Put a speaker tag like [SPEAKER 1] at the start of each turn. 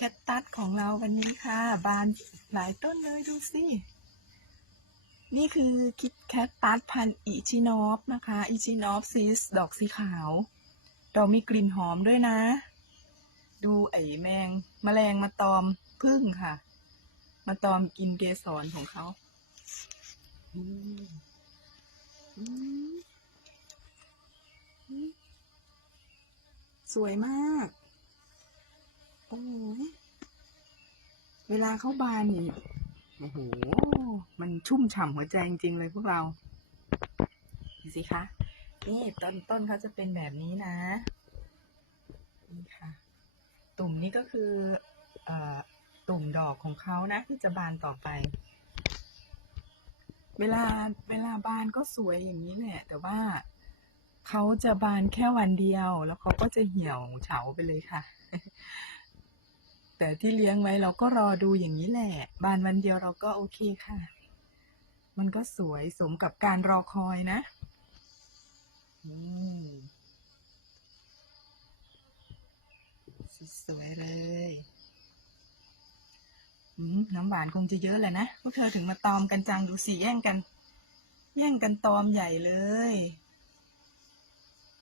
[SPEAKER 1] แคตตัสของเราวันนี้ค่ะ บานหลายต้นเลยดูสิ นี่คือคิดแคตตัสพันอิชินอฟนะคะอิชินอฟซิสดอกสีขาวดอกมีกลิ่นหอมด้วยนะ ดูไอ้แมงแมลงมาตอมพึ่งค่ะ มาตอมกินเกสรของเขาสวยมาก โอ้ย เวลาเขาบานนี่โอ้โห มันชุ่มฉ่ำหัวใจจริงๆเลยพวกเราดูสิคะ นี่ต้นต้นเขาจะเป็นแบบนี้นะ นี่ค่ะ ตุ่มนี้ก็คืออตุ่มดอกของเขานะที่จะบานต่อไป เวลาเวลาบานก็สวยอย่างนี้แหละ แต่ว่าเขาจะบานแค่วันเดียว แล้วเขาก็จะเหี่ยวเฉาไปเลยค่ะ แต่ที่เลี้ยงไว้เราก็รอดูอย่างนี้แหละ บานวันเดียวเราก็โอเคค่ะ มันก็สวยสมกับการรอคอยนะอืมสวยเลยน้ำหวานคงจะเยอะแหละนะพวกเธอถึงมาตอมกันจังดูสิแย่งกัน แย่งกันตอมใหญ่เลย